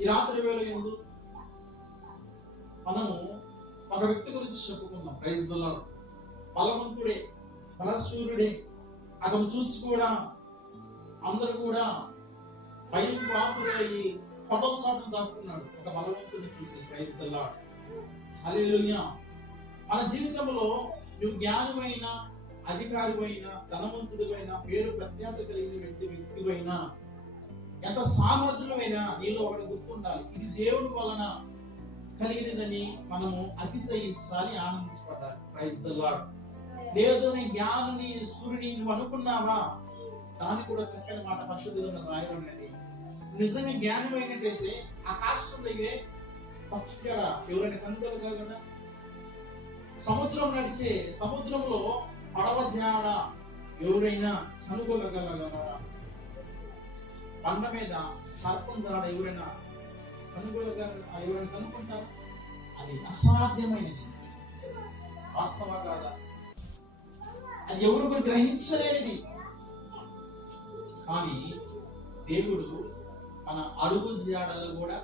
ఈ రాత్రి వేళ యందు మనము ఒక వ్యక్తి గురించి చెప్పుకున్నాం. Praise the Lord. బలవంతుడే, బలశూరుడే. అతను చూసి కూడా అందరూ కూడా భయం ప్రాంతులయ్యి కొండల చాటును దాక్కున్నాడు ఒక బలవంతుడిని చూసి. Praise the Lord. హల్లెలూయా. మన జీవితంలో నువ్వు జ్ఞానమైన, అధికారివైన, ధనవంతుడివైన, పేరు ప్రఖ్యాత కలిగిన వ్యక్తివైనా, ఎంత సామర్థ్యమైనా నీలో ఒకటి గుర్తుండాలి, ఇది దేవుని వలన కలిగినదని మనము అతిశయించాలి, ఆనందించబడాలి. Praise the Lord. లేదు నీ జ్ఞానుని, సూర్యుని నువ్వు అనుకున్నావా, దాన్ని కూడా చక్కని మాట పరిశుద్ధ గ్రంథంలో రాయబడినది. నిజంగా జ్ఞానమైనట్టయితే ఆకాశంలో ఎగిరే పక్షి జాడ ఎవరైనా కనుగొనగలరా? సముద్రం నడిచే సముద్రంలో పడవ జాడ ఎవరైనా కనుగొనగలగలరా? బండ మీద సర్పం జాడ ఎవరైనా ఎవరైనా కనుక్కుంటారా? అది అసాధ్యమైనది. వాస్తవం కాదా? అది ఎవరు కూడా గ్రహించలేనిది. కానీ దేవుడు మన అడుగు జాడలు కూడా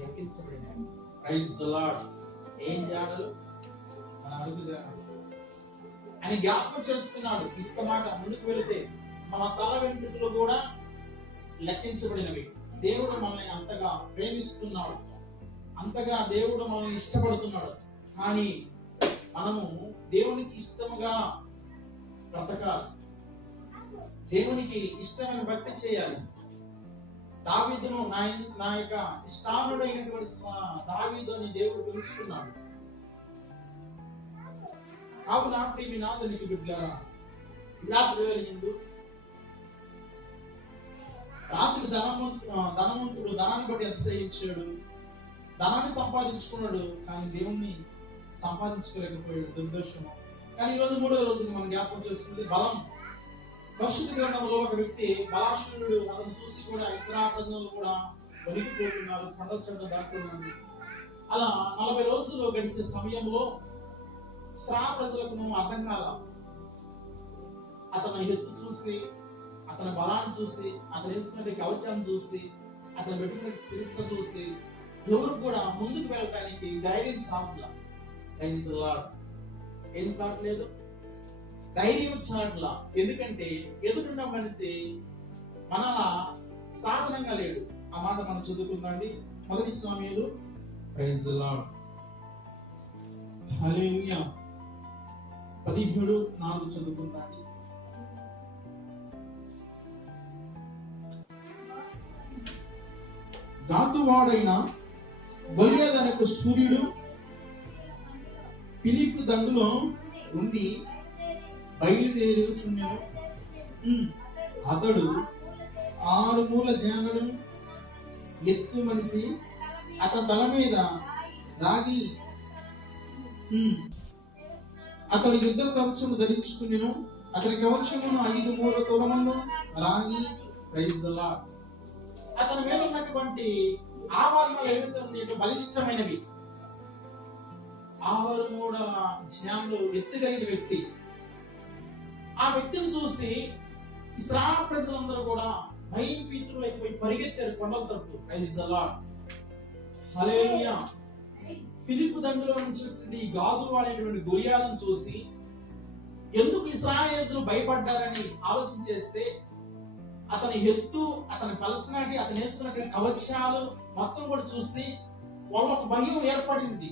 లెక్కించబడినాయి. Praise the lord. ఏం జాడలు? మన అడుగు జాడలు. ఆయన జ్ఞాపకం చేస్తున్నాడు. ఇంత మాట ముందుకు వెళితే మన తల వెంట్రుకలు కూడా లెక్కించబడినవి. దేవుడు మనల్ని అంతగా ప్రేమిస్తున్నాడు, అంతగా దేవుడు మనల్ని ఇష్టపడుతున్నాడు. కానీ మనము దేవునికి ఇష్టముగా బ్రతకాలి, దేవునికి ఇష్టమైన భక్తి చేయాలి. దావీదును నా యొక్క ఇష్టానుడైనటువంటి దావీదుని దేవుడు పిలుస్తున్నాడు. కావున ప్రియనాథునికి బిడ్డలారా, ఇలాంటి వేళ రాత్రి ధనవంతుడు ధనాన్ని బట్టి అతిశయించాడు, ధనాన్ని సంపాదించుకున్నాడు, కానీ దేవుణ్ణి సంపాదించుకోలేకపోయాడు. దుర్దర్శనం. కానీ ఈరోజు మూడో రోజుకి మనం జ్ఞాపకం చేస్తుంది బలం. పరిశుద్ధ గ్రంథంలో ఒక వ్యక్తి బలాశూరుడు, అతను చూసి కూడా ఇశ్రాయేలు ప్రజలు కూడా వణికిపోతున్నారు, కొండల చెట్టు దాక్కున్నాడు. అలా 40 రోజులు గడిచే సమయంలో ఇశ్రాయేలు ప్రజలకు అర్థం కాల. అతను ఎత్తు చూసి, అతని బలాన్ని చూసి, అతను వేసుకునే కవచాన్ని చూసి, అతను పెట్టుకునే శిరస్సు చూసి ఎవరు కూడా ముందుకు వెళ్ళడానికి ధైర్యం చాట్లా. Praise the lord. ఏం చాటలేదు? ధైర్యం చాట్లా. ఎందుకంటే ఎదురున్న మనిషి మనలా సాధనంగా లేడు. ఆ మాట మనం చదువుకుందాండి. 1 సమూయేలు. Praise the Lord. హల్లెలూయా. 17:4 చదువుకుందాండి. గాతువాడైన గొలియాతు సూర్యుడు ఫిలిప్పు దండులో ఉండి బయలుదేరుచుండెను. అతడు 6 మూల జానుడు ఎత్తు మనిషి, అతని తల మీద రాగి, అతడు యుద్ధ కవచము ధరించుకునేను. అతని కవచమును 5 మూల తులములు రాగి. Praise the lord. అతని మీద ఉన్నటువంటి ఆభరణాలు ఏమిటంటే బలిష్టమైనవి. 6 మూడల జ్ఞానులు ఎత్తుగైన వ్యక్తి. ఆ వ్యక్తిని చూసి ఇశ్రాయేలు ప్రజలందరూ కూడా భయం భీతులైపోయి పరిగెత్తారు కొండల తట్టు. Praise the Lord. హల్లెలూయా. ఫిలిప్పు దండులో నుంచి వచ్చింది ఈ గాదువాడైనటువంటి గొలియాతును చూసి ఎందుకు ఇశ్రాయేలీయులు భయపడ్డారని ఆలోచన చేస్తే అతని ఎత్తు, అతని పర్సనాలిటీ, అతను వేసుకున్నటువంటి కవచాలు మొత్తం కూడా చూసి వాళ్ళకు భయం ఏర్పడింది.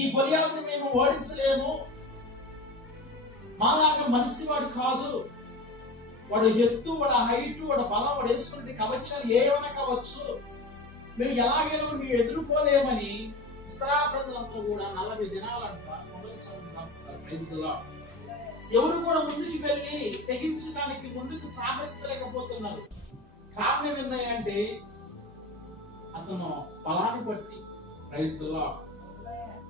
ఈ గొలియాతును మేము ఓడించలేము, మాలాగా మనిషి వాడు కాదు, వాడు ఎత్తు, వాడు హైట్, వాడు బలం, వాడు వేసుకునే కవచాలు ఏమైనా కావచ్చు, మేము ఎలాగైనా మేము ఎదుర్కోలేమని ఇశ్రాయేలు ప్రజలందరూ కూడా 40 దినాలంట కొండల చాటున దాక్కున్నారు. Praise the lord. ఎవరు కూడా ముందుకు వెళ్ళి తెగించడానికి ముందుకు సాహరించలేకపోతున్నారు. కారణం ఏంటంటే అతను బలాన్ని బట్టి. Praise the lord.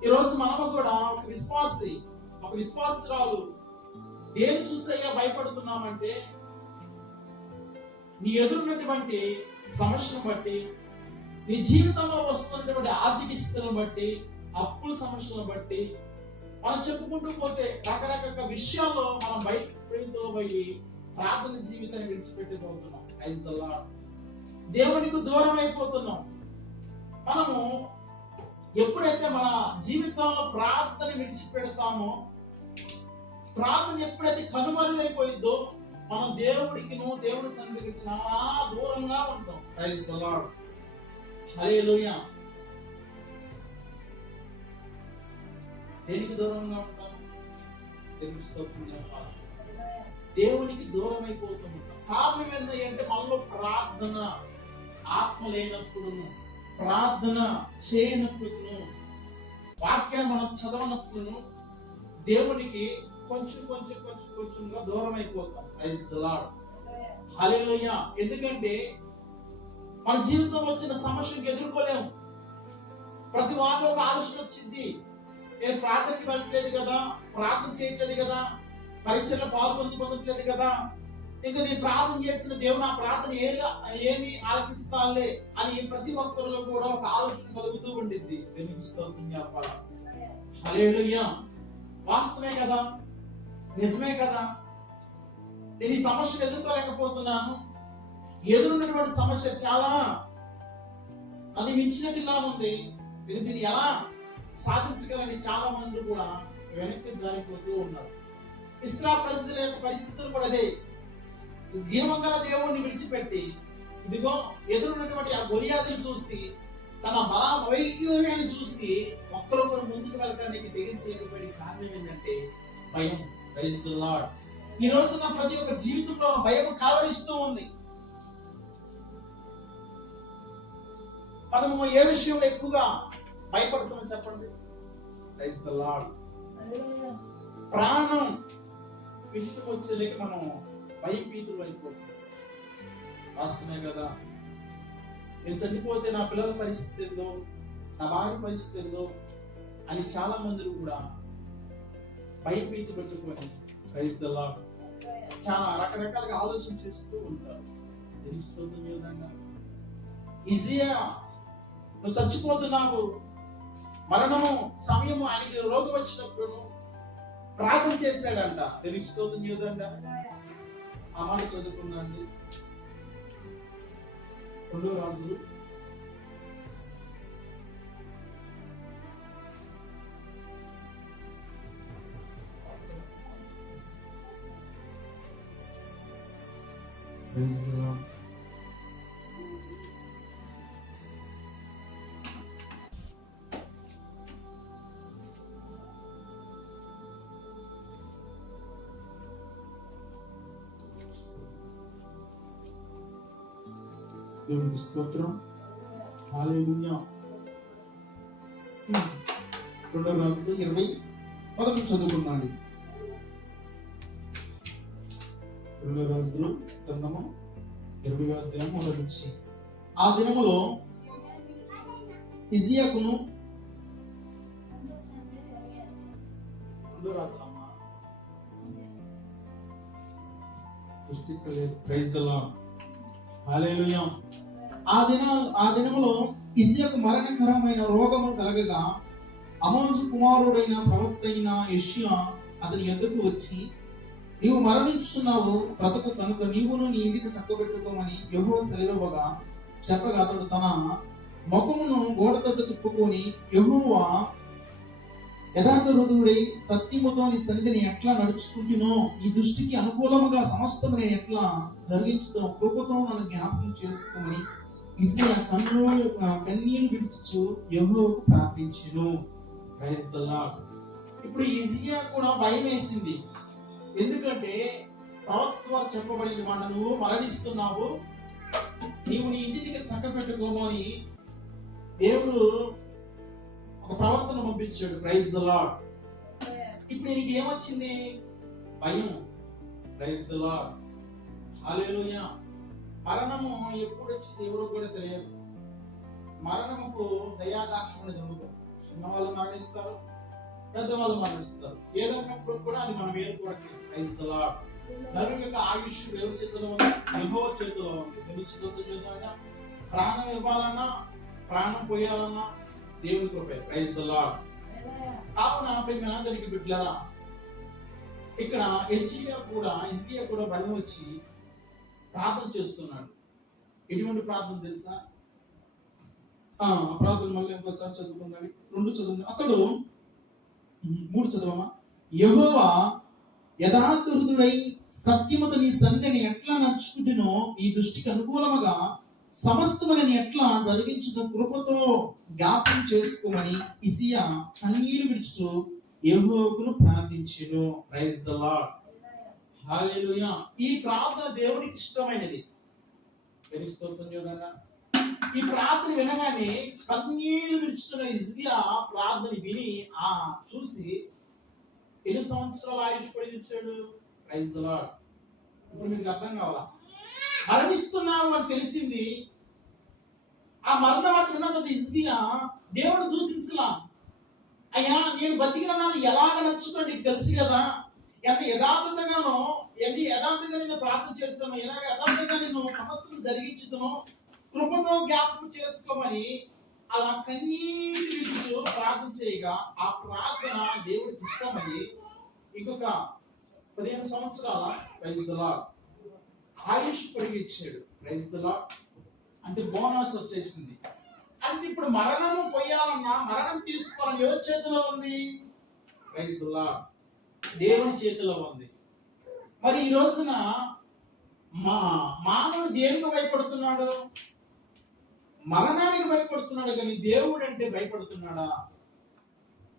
ఈరోజు మనము కూడా ఒక విశ్వాసి, ఒక విశ్వాసురాలు దేని చూసయ్యా భయపడుతున్నామంటే నీ ఎదురున్నటువంటి సమస్యను బట్టి, నీ జీవితంలో వస్తున్నటువంటి ఆర్థిక స్థితిని బట్టి, అప్పుల సమస్యలను బట్టి, మనం చెప్పుకుంటూ పోతే రకరకాల విషయాల్లో మనం భయపడిపోయి ప్రార్థన జీవితాన్ని విడిచిపెట్టిపోతున్నాం. Praise the lord. దేవునికి దూరం అయిపోతున్నాం. ఎప్పుడైతే మన జీవితంలో ప్రార్థన విడిచిపెడతామో, ప్రార్థన ఎప్పుడైతే కనుమరుగైపోయిందో మనం దేవుడి సన్నిధికి చాలా దూరంగా ఉంటాం. Praise the Lord. హల్లెలూయా. దేనికి దూరంగా ఉంటాం? దేవునికి దూరం అయిపోతూ ఉంటాం. కారణం ఏంటంటే మనలో ప్రార్థన ఆత్మ లేనప్పుడు, ప్రార్థన చేయనప్పుడు, వాక్యాన్ని మనం చదవనప్పుడు దేవునికి కొంచెంగా దూరం అయిపోతాం. Praise the Lord. హల్లెలూయా. ఎందుకంటే మన జీవితంలో వచ్చిన సమస్యను ఎదుర్కోలేము. ప్రతి వారిలో ఒక ఆలోచన వచ్చింది, నేను ప్రార్థనకి వెళ్ళట్లేదు కదా, ప్రార్థన చేయట్లేదు కదా, పరీక్షల్లో పాల్పొందట్లేదు కదా, ఇంకా నేను ప్రార్థన చేసిన దేవుడు నా ప్రార్థన ఏమి ఆలకిస్తాలే అని ప్రతి ఒక్కరిలో కూడా ఒక ఆలోచన కలుగుతూ ఉండిద్ది. హల్లెలూయా. వాస్తవమే కదా, నిజమే కదా. నేను ఈ సమస్యను ఎదుర్కోలేకపోతున్నాను, ఎదురున్నటువంటి సమస్య చాలా అది మించినట్టుగా ఉంది, నేను దీన్ని ఎలా సాధించగలని చాలా మంది కూడా వెనక్కి జారిపోతూ ఉన్నారు. ఇశ్రాయేలు ప్రజల యొక్క పరిస్థితులు కూడా అదే. జీవం గల దేవుణ్ణి విడిచిపెట్టి ఇదిగో ఎదురున్నటువంటి ఆ గొలియాతును చూసి, తన బలం వైద్యుని చూసి ఒక్కరు కూడా ముందుకు వెళ్ళడానికి తెగించలేకపోయే కారణం ఏంటంటే భయం. Praise the lord. ఈ రోజున ప్రతి ఒక్క జీవితంలో భయం కావరిస్తూ ఉంది. మనము ఏ విషయంలో ఎక్కువగా భయపడుతున్నాం చెప్పండి? Praise the lord. ప్రాణం విషయం వచ్చేలేక మనం భయపీతులు అయిపోతున్నాం. వాస్తవమే కదా. నేను చనిపోతే నా పిల్లల పరిస్థితి ఏందో, నా భార్య పరిస్థితి ఏందో అని చాలా మంది కూడా భయపీతి పెట్టుకొని ప్రైజ్ ది లార్డ్ చాలా రకరకాలుగా ఆలోచన చేస్తూ ఉంటారు. తెలుస్తుంది విధంగా ఈజీగా నువ్వు చచ్చిపోతున్నావు, మరణము సమయము ఆయనకి రోగం వచ్చినప్పుడు ప్రార్థన చేశాడంట. తెలుస్తుంది విధంగా ఆ మాట చదువుకున్నాండి. 2 రాజులు 2 దేవునికి స్తోత్రం. హల్లెలూయా. 2 రాజులు 20 చదువుకుందాండి. 2 రాజులు గ్రంథము 20వ అధ్యాయం 1 నుంచి. ఆ దినములో హిజ్కియాకును ప్రైజ్ ది లార్డ్. హల్లెలూయా. ఆ దినములో హిజ్కియాకు మరణకరమైన రోగము కలగగా ఆమోజు కుమారుడైన ప్రవక్త అయిన యెషయా అతని యొద్దకు వచ్చి, నీవు మరణించున్నావు, బ్రతుకు కనుక నీవును నీ ఇంటిని చక్కబెట్టుకోమని యెహోవా సెలవివ్వగా చెప్పగా అతడు తన ముఖమును గోడ తట్టు తిప్పుకొని, యెహోవా యథార్థ హృదయుడై సత్యముతో నీ సన్నిధిని ఎట్లా నడుచుకుంటునో, ఈ దృష్టికి అనుకూలముగా సమస్తము నేను ఎట్లా జరిగించుతో కృపతో నన్ను జ్ఞాపకం చేసుకోమని హిజ్కియా కన్నీళ్లు విడిచుచు యెహోవాకు ప్రార్థించెను. Praise the Lord. ఇప్పుడు హిజ్కియా కూడా భయం వేసింది. ఎందుకంటే ప్రవక్త వారు చెప్పబడిన మాట, నువ్వు మరణిస్తున్నావు, నీవు నీ ఇంటికి చక్కబెట్టుకోమని దేవుడు ఒక ప్రవక్తను పంపించాడు. Praise the Lord. ఇప్పుడు నీకు ఏమొచ్చింది? భయం. Praise the Lord. హల్లెలూయా. మరణము ఎప్పుడు వచ్చింది ఎవరు కూడా తెలియదు. మరణముకు దయాదాక్షిణ్యం అనేది ఉండదు. చిన్నవాళ్ళు మరణిస్తారు, పెద్దవాళ్ళు మరణిస్తారు. ఏదన్నప్పుడు కూడా అది మనం ఏర్పడట్లేదు. Praise the lord. నరుని యొక్క ఆయుష్ ఎవరి చేతిలో ఉంది? యెహోవా చేతిలో ఉంది. తెలుస్తుందా? ప్రాణం ఇవ్వాలన్నా ప్రాణం పోయాలన్నా దేవుని కృపే. Praise the lord. కావున ప్రియమైనదరికి బిడ్డలారా, ఇక్కడ హిజ్కియా కూడా భయం వచ్చి ప్రార్థన చేస్తున్నాడు. ఎటువంటి ప్రార్థన తెలుసా? ప్రార్థన మళ్ళీ ఇంకోసారి చదువుకుందండి. 2 చదువు. అతడు 3 చదవమా. యెహోవా యథార్థ హృదయుడై సత్యముతో నీ సన్నిధిని ఎట్లా నడుచుకుంటునో ఈ దృష్టికి అనుకూలముగా సమస్తములను ఎట్లా జరిగించుతో కృపతో జ్ఞాపకం చేసుకోమని ఇసియా కన్నీరు విడుచుచు యెహోవాను ప్రార్థించెను. Praise the Lord. హల్లెలూయా. ఈ ప్రార్థన దేవునికి ఇష్టమైనది. దేవునికి స్తోత్రం చేద్దాం. ఈ ప్రార్థన వినగానే కన్నీరు విడుచుతున్న హిజ్కియా ప్రార్థన విని చూసి ఎన్ని సంవత్సరాలు ఆయుష్ పొడిగించాడు. Praise the Lord. ఇప్పుడు మీకు అర్థం కావాలా, మరణిస్తున్నావు అని తెలిసింది. ఆ మరణ వార్త విన్న తర్వాత హిజ్కియా దేవుడు దూషించలా. అయ్యా నేను బతికినాను ఎలాగ నచ్చుకో నీకు తెలుసు కదా, ఎంత యథార్థంగానో ఎన్ని యథార్థంగా నేను ప్రార్థన చేస్తాను, ఎలాగ యథార్థంగా నేను సమస్తం జరిగించుతాను, కృపతో జ్ఞాపకం చేసుకోమని అలా కన్నీటి విడుచు ప్రార్థన చేయగా ఆ ప్రార్థన దేవుడికి ఇష్టమయ్యి ఇంకొక 15 సంవత్సరాల ప్రైజ్ ద లార్డ్ ఆయుష్ పొడిగించాడు. Praise the Lord. అంటే బోనస్ వచ్చేసింది. అంటే ఇప్పుడు మరణము పోయాలన్నా, మరణం తీసుకోవాలని ఎవరి చేతిలో ఉంది? Praise the lord. దేవుని చేతిలో ఉంది. మరి ఈ రోజున మానవుడు దేనికి భయపడుతున్నాడు? మరణానికి భయపడుతున్నాడు, కానీ దేవుడు అంటే భయపడుతున్నాడా?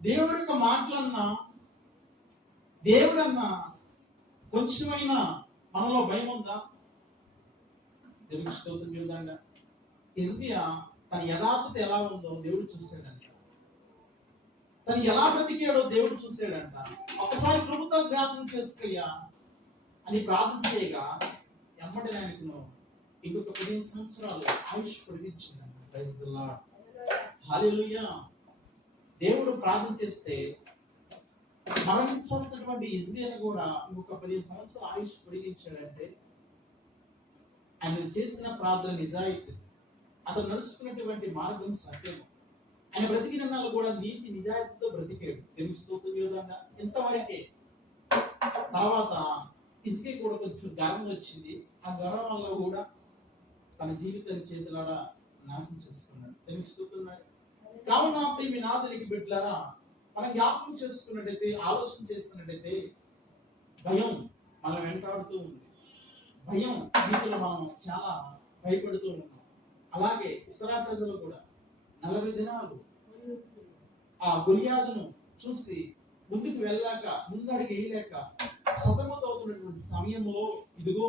దేవుడి యొక్క మాటలన్నా, దేవుడన్నా కొంచెమైనా మనలో భయం ఉందా? దేవునికి స్తోత్రం చేద్దాండ. హిజ్కియా తన యథార్థత ఎలా ఉందో దేవుడు చూశాడంట. తను ఎలా బ్రతికాడో దేవుడు చూశాడంట. ఒకసారి కృపతో జ్ఞాపకం చేసుకోయ్యా అని ప్రార్థన చేయగా ఎమ్మటి ఆయనకు ఇంకొక 15 సంవత్సరాలు ఆయుష్ పొడిగించిందంట. Praise the Lord. హల్లెలూయా. దేవుడు ప్రార్థన చేస్తే మరణించాల్సినటువంటి హిజ్కియాను కూడా ఇంకొక 15 సంవత్సరాలు ఆయుష్ పొడిగించాడంటే ఆయన చేసిన ప్రార్థన నిజాయితీ, అతను నడుచుకున్నటువంటి మార్గం సత్యం, ఆయన బ్రతికిన నాళ్ళు కూడా నీతి నిజాయితీతో బ్రతికాడు. దేవుని స్తోత్రం చేద్దాం. ఇంతవరకే. తర్వాత హిజ్కియా కూడా కొంచెం గర్వం వచ్చింది. ఆ గర్వం వల్ల కూడా తన జీవితాన్ని చేతులారా నాశనం చేసుకున్నాడు. దేవుని స్తోత్రం. కావున ప్రియమైన నాథునికి బిడ్డలారా, మనం జ్ఞాపకం చేసుకున్నట్టయితే, ఆలోచన చేస్తున్నట్టయితే భయం మనం వెంటాడుతూ ఉంది. భయం వీటిలో మనం చాలా భయపడుతూ ఉన్నాం. అలాగే ఇశ్రాయేలు ప్రజలు కూడా 40 దినాలు ఆ గొలియాదును చూసి ముందుకు వెళ్ళాక, ముందడుగు వేయలేక సతమతవుతున్నటువంటి సమయంలో ఇదిగో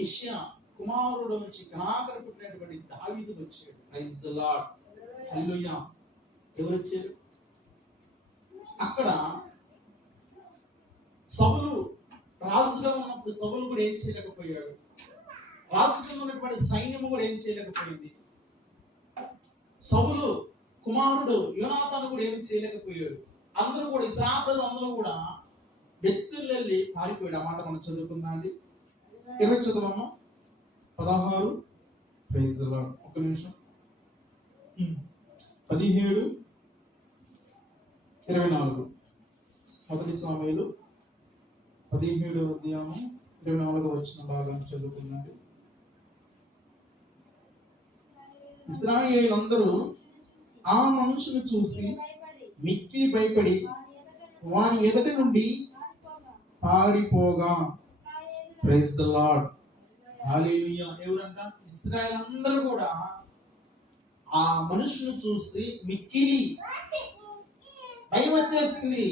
యెషయా కుమారుడు నుంచి కనాకర పుట్టినటువంటి దావీదు వచ్చాడు. Praise the Lord. హల్లెలూయా. ఎవరు వచ్చారు? అక్కడ సౌలు రాజుగా ఉన్నప్పుడు సౌలు కూడా ఏం చేయలేకపోయాడు. రాజుగా ఉన్నటువంటి సైన్యము కూడా ఏం చేయలేకపోయింది. సౌలు కుమారుడు యోనాతాను కూడా ఏం చేయలేకపోయాడు. అందరూ కూడా ఇశ్రాయేలు అందరూ కూడా బెత్తెలు వెళ్ళి పారిపోయాడు. ఆ మాట మనం చదువుకుందాం అండి. 20 చదవమ్మా. 16. Praise the lord. ఒక్క నిమిషం. 17, 24. మొదటి సమూయేలు 17వ అధ్యాయం 24వ వచనం భాగాన్ని చదువుకుందాం. ఇశ్రాయేలీయులందరూ ఆ మనుషుని చూసి మిక్కిలి భయపడి వాని ఎదుట నుండి పారిపోగా. Praise the Lord. హల్లెలూయా. ఎవరంట? ఇశ్రాయేలు అందరూ కూడా ఆ మనుషుని చూసి మిక్కిలి భయం వచ్చేసింది.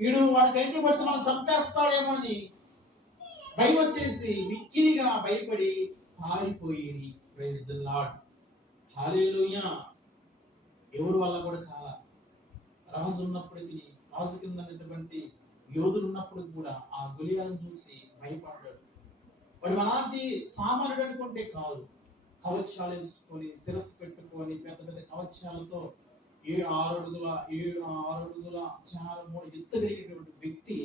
వీడు వాడికి ఎంటు పడితే మనం చంపేస్తాడేమో అని భయం వచ్చేసి మిక్కిలిగా భయపడి పారిపోయేది. Praise the Lord. హల్లెలూయా. ఎవరి వల్ల కూడా కాల. రాజు ఉన్నప్పటికీ, రాజు కింద ఉన్నటువంటి యోధులు ఉన్నప్పుడు కూడా ఆ గొలియాదును చూసి భయపడ్డాడు. వాడు అలాంటి సామాన్యుడు అనుకుంటే కాదు. కవచాలు వేసుకొని, శిరస్సు పెట్టుకొని, పెద్ద పెద్ద కవచాలతో 6 అడుగుల 6 ఎత్తగలిగినటువంటి వ్యక్తి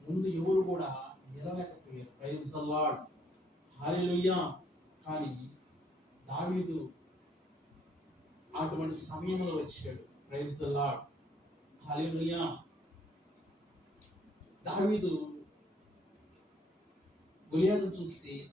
ముందు ఎవరు కూడా నిలలేకపోయారు. Praise the Lord. హల్లెలూయా. కానీ దావీదు అటువంటి సమయంలో వచ్చాడు. Praise the Lord. హల్లెలూయా. దావీదు గొలియాదును చూసి